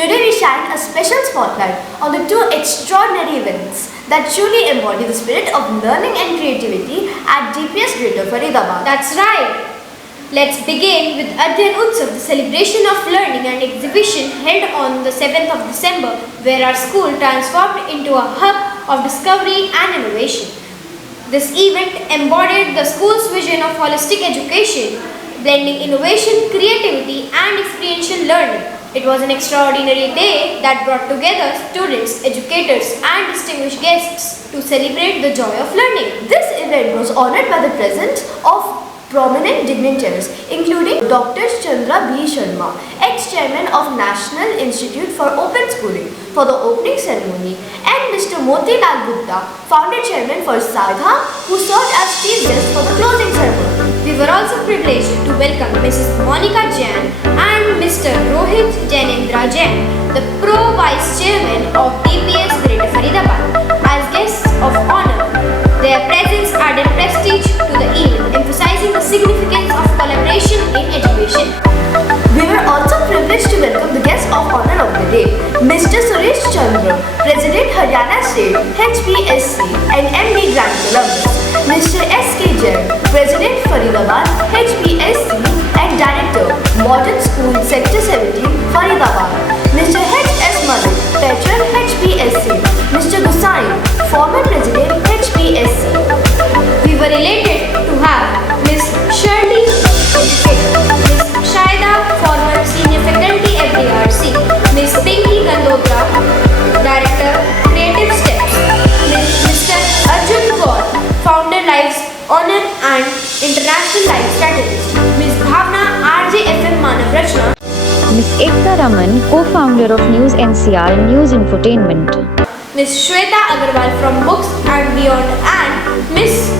Today we shine a special spotlight on the two extraordinary events that truly embody the spirit of learning and creativity at DPS Greater Faridabad. That's right. Let's begin with Adhyan Utsav, the celebration of learning and exhibition held on the 7th of December, where our school transformed into a hub of discovery and innovation. This event embodied the school's vision of holistic education, blending innovation, creativity, and experiential learning. It was an extraordinary day that brought together students, educators, and distinguished guests to celebrate the joy of learning. This event was honored by the presence of prominent dignitaries, including Dr. Chandra B. Sharma, ex-chairman of National Institute for Open Schooling, for the opening ceremony, and Mr. Motilal Gupta, founder chairman for Sadha, who served as chief guest for the closing ceremony. We were also privileged to welcome Mrs. Monica Jain and Mr. Rohit Jainendra Jain, the Pro Vice Chairman of DPS Greater Faridabad, as guests of honor. Their presence added prestige to the event, emphasizing the significance of collaboration in education. We were also privileged to welcome the guest of honor of the day, Mr. Suresh Chandra, President Haryana State, HPSC and MD Grand Columbus, Mr. S.K. Jain, President Faridabad, HPSC and Director, Modern School Sector 17, Faridabad, Mr. H.S. Malik, Patron, HPSC, Mr. Gusain, former President, HPSC. We were elated to have Ms. Shirley, educator, Ms. Shaida, former senior faculty FDRC, Ms. Pinky Gandotra, Director, Creative Steps, Mr. Arjun Kaur, founder Lives Honor and International Life Strategist, Ms. Bhavna RJFM Manav Rachna, Ms. Ekta Raman, co-founder of News NCR News Infotainment, Ms. Shweta Agarwal from Books and Beyond, and Ms.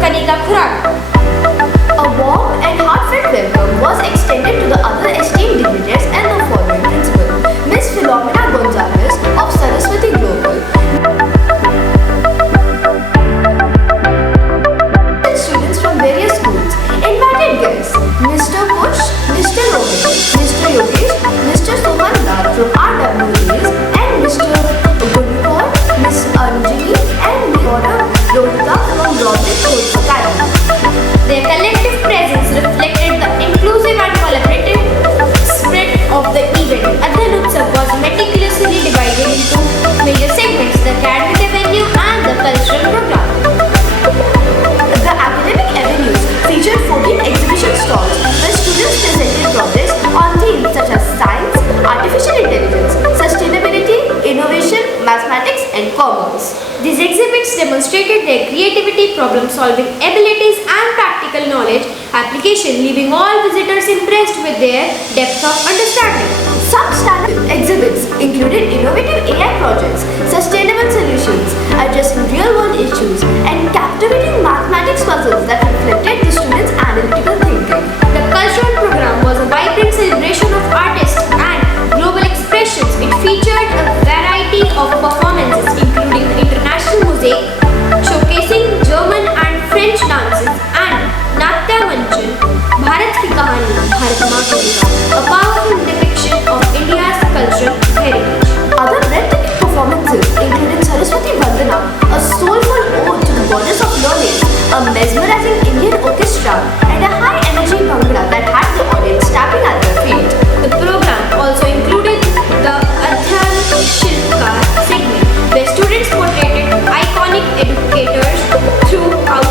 Kanika Khurak. A warm and heartfelt welcome was extended to the other esteemed dignitaries and the following principal: Ms. Philomena Gonzalez of Saraswati Global, students from various schools, invited guests, Mr. Kush, Mr. Rohit, Mr. Yogesh, Mr. Suman Lal from RWAs, and Mr. Gurukor, Ms. Anjali, and Ms. Rohita from Broadway Coach Academy. Their collective presence reflected the inclusive and collaborative spirit of the event. Adhyan Utsav was meticulously divided into major segments: the academic avenue and the cultural program. The academic avenues featured 14 exhibition stalls where students presented projects on themes such as science, artificial intelligence, sustainability, innovation, mathematics, and commerce. These exhibits demonstrated their creativity, problem-solving abilities, and practical knowledge application, leaving all visitors impressed with their depth of understanding. Some standout exhibits included innovative AI projects, sustainable solutions, addressing real-world issues, and captivating mathematics puzzles that reflected the students' analytical thinking. The cultural program was a vibrant celebration of artists and global expressions. It featured a variety of performances, including the international mosaic, showcasing German and French dances, and Natya Manchan, Bharat Ki Kahani, Bharat Maa Ki Dikani, a powerful depiction of India's cultural heritage. Other breathtaking performances included Saraswati Vandana, a soulful ode to the goddess of learning, a mesmerizing Indian orchestra, and a high-energy bhangra that had the audience tapping at their feet. The program also included the Adhyan Shilpkar segment, where students portrayed iconic educators throughout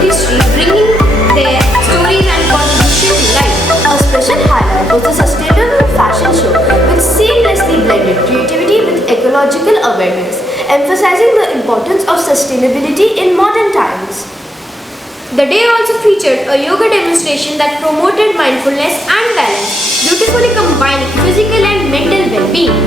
history, bringing their stories and contributions to life. A special highlight was the sustainable fashion show, which seamlessly blended creativity with ecological awareness, emphasizing the importance of sustainability in modern times. The day also featured a yoga demonstration that promoted mindfulness and balance, beautifully combining physical and mental well-being.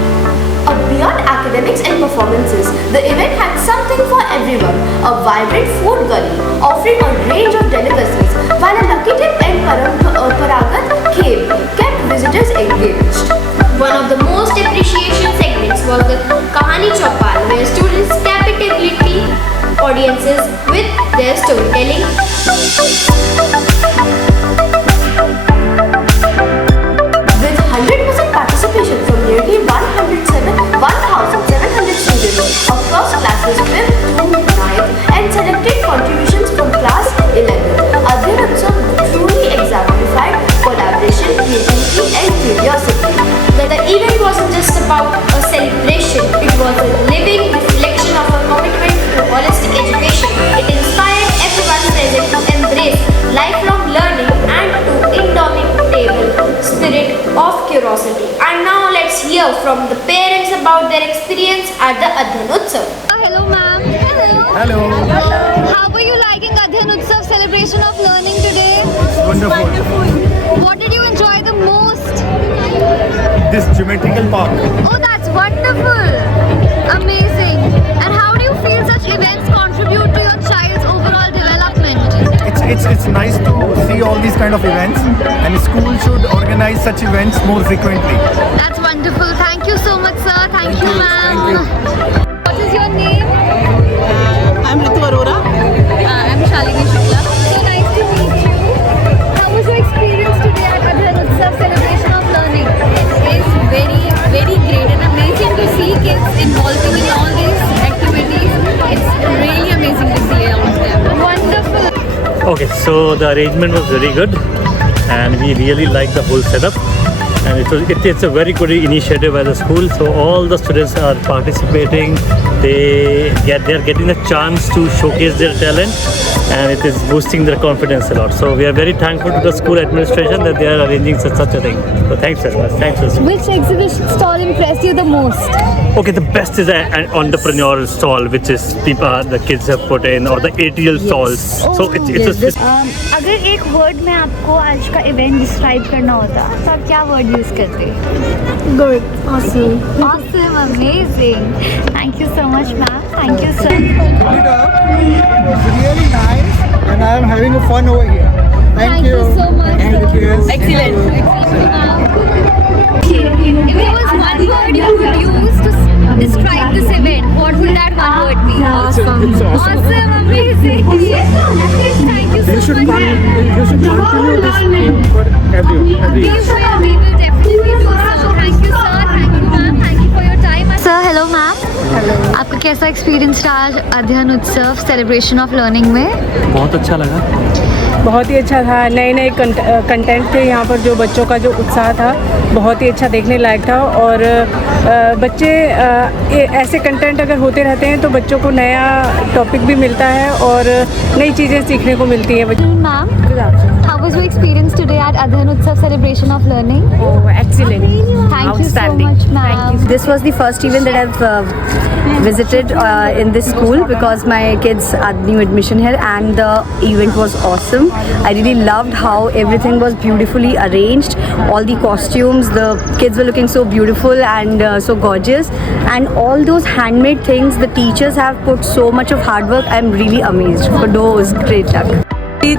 Beyond academics and performances, the event had something for everyone: a vibrant food gully offering a range of delicacies, while a lucky tip and Paragat cave kept visitors engaged. One of the most appreciation segments was the Kahani Chaupal, where students captivated audiences with their storytelling. With 100% participation from nearly about a celebration. It was a living reflection of a commitment to holistic education. It inspired everyone present to embrace lifelong learning and to indomitable spirit of curiosity. And now let's hear from the parents about their experience at the Adhyan Utsav. Hello, ma'am. Hello. How are you liking Adhyan Utsav celebration of learning today? Wonderful. What did you enjoy the most? This geometrical park. Oh, that's wonderful. Amazing. And how do you feel such events contribute to your child's overall development? It's nice to see all these kind of events, and school should organize such events more frequently. That's wonderful. Thank you so much, sir. Thank you, ma'am. Thank you. What is your name? I'm Ritu Arora. I'm Shalini Shukla. So nice to meet you. How was your experience today at Adhyan Utsav celebration of learning? It's very great and amazing to see kids involving in all these activities. It's really amazing to see all of them. Wonderful. Okay, so the arrangement was very good and we really liked the whole setup, and it's a very good initiative by the school. So all the students are participating, they're getting a chance to showcase their talent, and it is boosting their confidence a lot. So we are very thankful to the school administration that they are arranging such a thing. So thanks very much. Thanks very much. Which exhibition stall impressed you the most? Okay, the best is an entrepreneurial stall, which is the kids have put in, or the ATL stalls. So it's अगर एक word में आपको आज का event describe करना होता तो आप क्या वर्ड यूज करते? Good. Awesome. Awesome, amazing. Thank you so much, ma'am. Thank you, sir. It's really nice, and I'm having a fun over here. Thank you so much. Thank you. Excellent. If there was one word you would use to describe this event, what would that one word be? Awesome. Awesome, amazing. Thank you so You should much. you should continue this for everyone. We will definitely do so. Thank you, sir. Thank you, ma'am. Thank you for your time. Sir, hello, ma'am. Hello. आपका कैसा experience रहा आज अध्ययन उत्सव celebration of learning में? बहुत अच्छा लगा. बहुत ही अच्छा था. नए कंटेंट थे यहाँ पर. जो बच्चों का जो उत्साह था बहुत ही अच्छा देखने लायक था. और बच्चे ऐसे कंटेंट अगर होते रहते हैं तो बच्चों को नया टॉपिक भी मिलता है और नई चीज़ें सीखने को मिलती हैं. Ma'am, how was your experience today at Adhyan Utsav celebration of learning? Oh, excellent. Thank you so much, ma'am. This was the first event that I've visited in this school because my kids are new admission here, and the event was awesome. I really loved how everything was beautifully arranged. All the costumes, the kids were looking so beautiful and so gorgeous, and all those handmade things, the teachers have put so much of hard work. I'm really amazed. Kudos, great luck.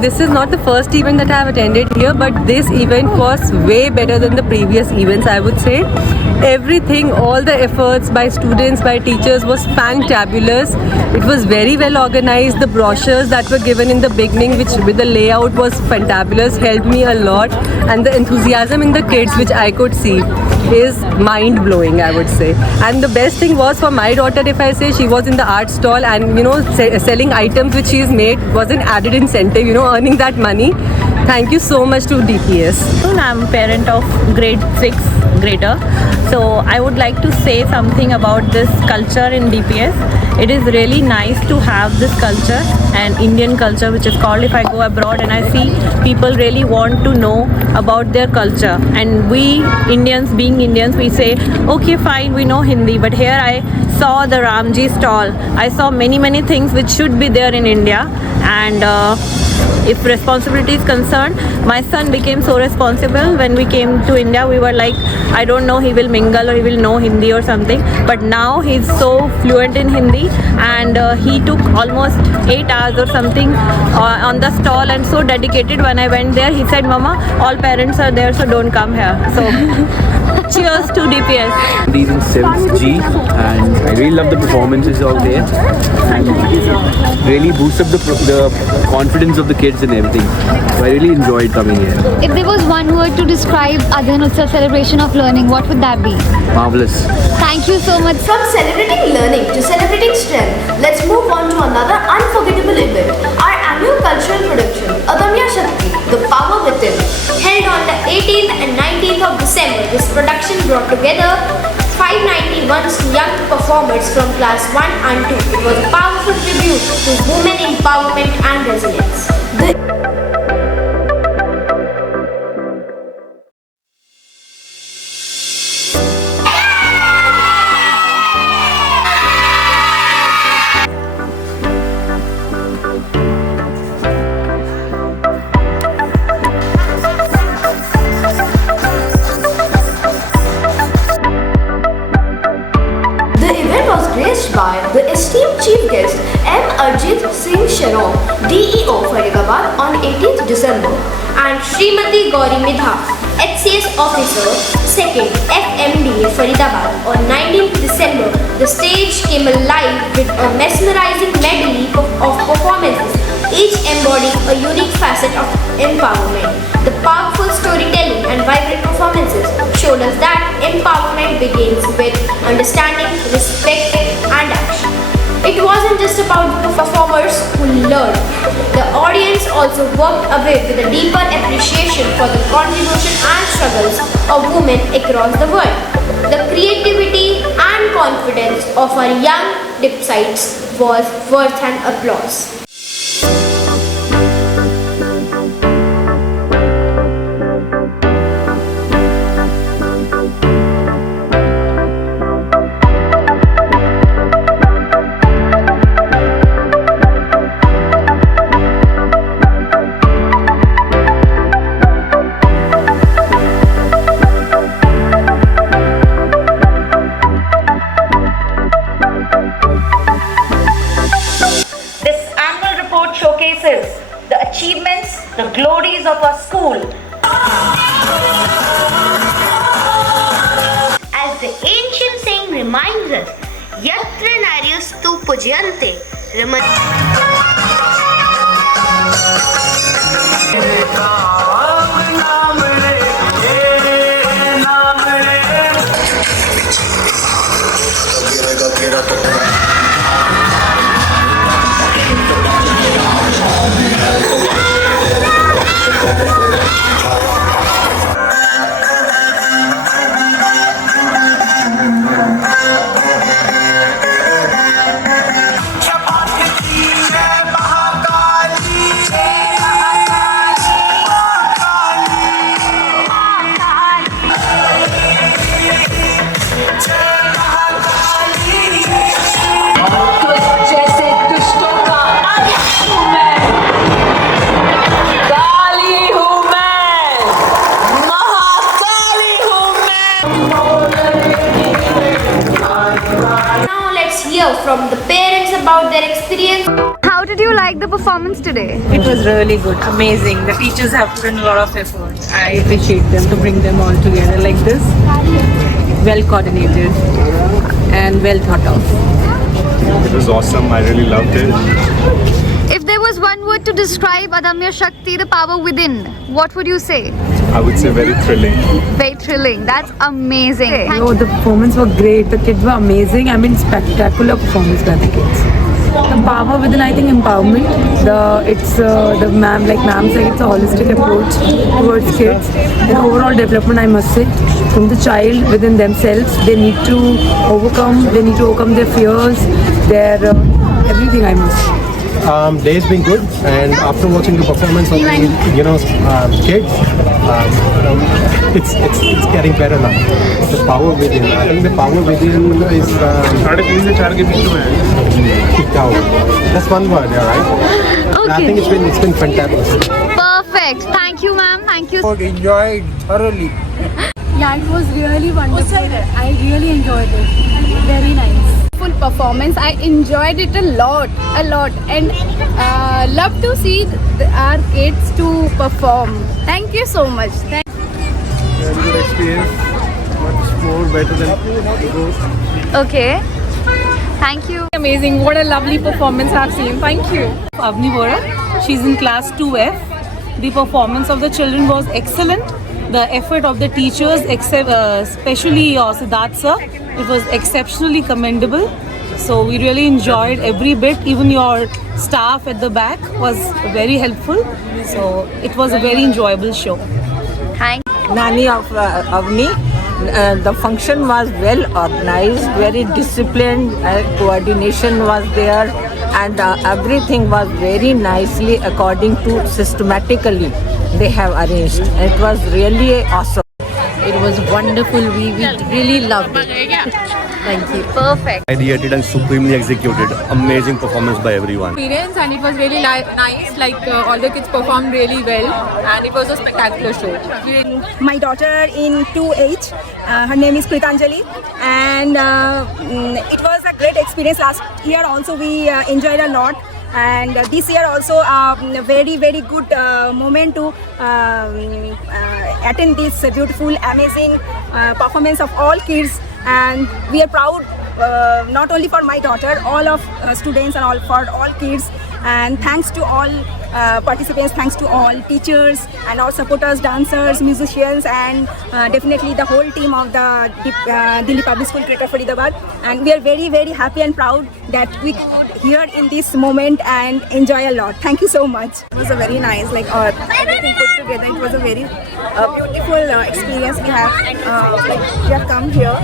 This is not the first event that I have attended here, but this event was way better than the previous events, I would say. Everything, all the efforts by students, by teachers was fantabulous. It was very well organized. The brochures that were given in the beginning, which with the layout was fantabulous, helped me a lot. And the enthusiasm in the kids, which I could see, is mind-blowing, I would say. And the best thing was for my daughter, if I say, she was in the art stall and, selling items which she's made was an added incentive, earning that money. Thank you so much to DPS. I'm a parent of grade 6 grader. So I would like to say something about this culture in DPS. It is really nice to have this culture, and Indian culture, which is called, if I go abroad and I see people really want to know about their culture. And we Indians, being Indians, we say, okay, fine, we know Hindi. But here I saw the Ramji stall. I saw many things which should be there in India. And if responsibility is concerned, my son became so responsible. When we came to India, we were like, I don't know, he will mingle or he will know Hindi or something. But now he's so fluent in Hindi, and he took almost 8 hours or something on the stall, and so dedicated. When I went there, he said, Mama, all parents are there, so don't come here. So cheers to DPS. These in 7th G, and I really love the performances out there, and really boosts up the confidence of the kids and everything. So I really enjoyed coming here. If there was one word to describe Adhyan Utsav celebration of learning, what would that be? Marvelous. Thank you so much. From celebrating learning to celebrating strength, let's move on to another unforgettable event, our annual cultural production, Adamya Shakti, The Power Within. Held on the 18th and 19th of December, this production brought together 591 young performers from class 1 and 2. It was a powerful tribute to women empowerment and resilience. By the esteemed chief guest M. Arjit Singh Sharon, DEO Faridabad on 18th December, and Srimati Gauri Midha, HCS Officer, 2nd FMDA Faridabad on 19th December. The stage came alive with a mesmerizing medley of performances, each embodying a unique facet of empowerment. The powerful storytelling and vibrant performances showed us that empowerment begins with understanding, respect, and action. It wasn't just about the performers who learned. The audience also walked away with a deeper appreciation for the contribution and struggles of women across the world. The creativity and confidence of our young dipsites was worth an applause. The achievements, the glories of our school. As the ancient saying reminds us, Yatra Naryastu Pujyante From the parents about their experience. How did you like the performance today? It was really good, amazing. The teachers have put in a lot of effort. I appreciate them to bring them all together like this. Well coordinated and well thought of. It was awesome. I really loved it. If there was one word to describe Adamya Shakti, the power within, what would you say? I would say very thrilling. Very thrilling. That's amazing. No, the performance was great. The kids were amazing. I mean, spectacular performance by the kids. The power within, I think, empowerment. The ma'am said, it's a holistic approach towards kids. And overall development, I must say, from the child within themselves, they need to overcome their fears, their everything, I must say. Day's been good, and after watching the performance of the kids, it's getting better now. The power within. I think the power within is that's one word, yeah, right? Okay. I think it's been fantastic. Perfect. Thank you, ma'am. Thank you. Enjoyed thoroughly. Yeah, it was really wonderful. I really enjoyed it. Very nice. Full performance. I enjoyed it a lot, and love to see our kids to perform. Thank you so much. Very good experience. Much more better than before. Okay. Thank you. Amazing. What a lovely performance I've seen. Thank you. Avni Vora. She's in class 2F. The performance of the children was excellent. The effort of the teachers, especially Siddharth sir, it was exceptionally commendable. So we really enjoyed every bit. Even your staff at the back was very helpful. So it was a very enjoyable show. Thank Nani of Avni. The function was well organized, very disciplined, coordination was there, and everything was very nicely according to systematically they have arranged. It was really awesome. It was wonderful. We really loved it. Thank you. Perfect. Ideated and supremely executed. Amazing performance by everyone. Experience, and it was really nice. Like all the kids performed really well, and it was a spectacular show. My daughter in 2H, her name is Kritanjali, and it was a great experience. Last year also we enjoyed a lot, and this year also very good moment to attend this beautiful, amazing performance of all kids, and we are proud not only for my daughter, all of students and all for all kids, and thanks to all participants, thanks to all teachers and all supporters, dancers, musicians, and definitely the whole team of the Delhi Public School Greater Faridabad. And we are very happy and proud that we could here in this moment and enjoy a lot. Thank you so much. It was a very nice, like everything put together. It was a very beautiful experience. We have come here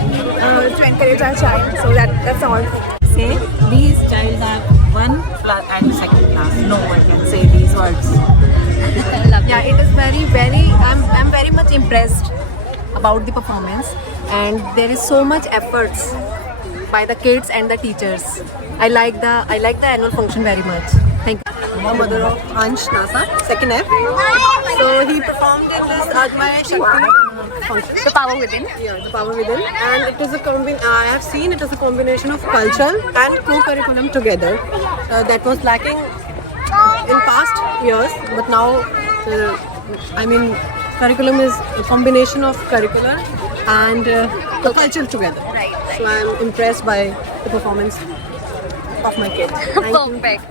to encourage our child. So that's all. Say these childs are one class and second class. No one can say these words. Yeah, it is very. I'm very much impressed about the performance, and there is so much efforts by the kids and the teachers. I like the annual function very much. Thank you. Mother of Ansh Nasa, second F. So he performed in this Admire Shakti function. The Power Within. Yeah, The Power Within. And it was I have seen it as a combination of culture and co-curriculum together. That was lacking in past years, but now, curriculum is a combination of curricular and culture together. Right. So I'm impressed by the performance of my kids. Perfect.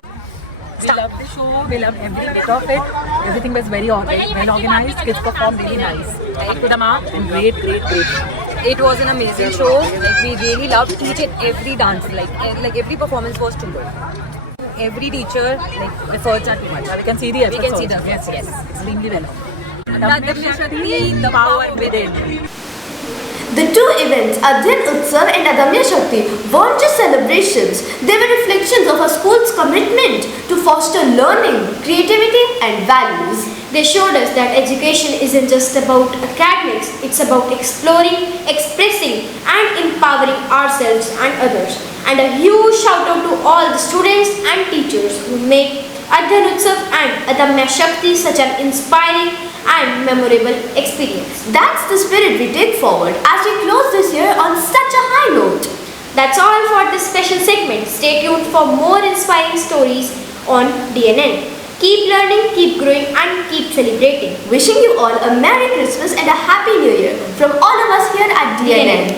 We loved the show, we loved every bit of it. Everything was very well organized. Kids performed really nice. Up to the mark and great. It was an amazing show. Like we really loved each and every dance. Like every performance was too good. Every teacher efforts are too much. We can see the efforts. We can see them. Yes. Extremely well. The Power Within. The two events, Adhyan Utsav and Adamya Shakti, weren't just celebrations, they were reflections of our school's commitment to foster learning, creativity and values. They showed us that education isn't just about academics, it's about exploring, expressing and empowering ourselves and others. And a huge shout out to all the students and teachers who make Adhyan Utsav and Adamya Shakti such an inspiring and memorable experience. That's the spirit we take forward as we close this year on such a high note. That's all for this special segment. Stay tuned for more inspiring stories on DNN. Keep learning, keep growing and keep celebrating. Wishing you all a Merry Christmas and a Happy New Year from all of us here at DNN.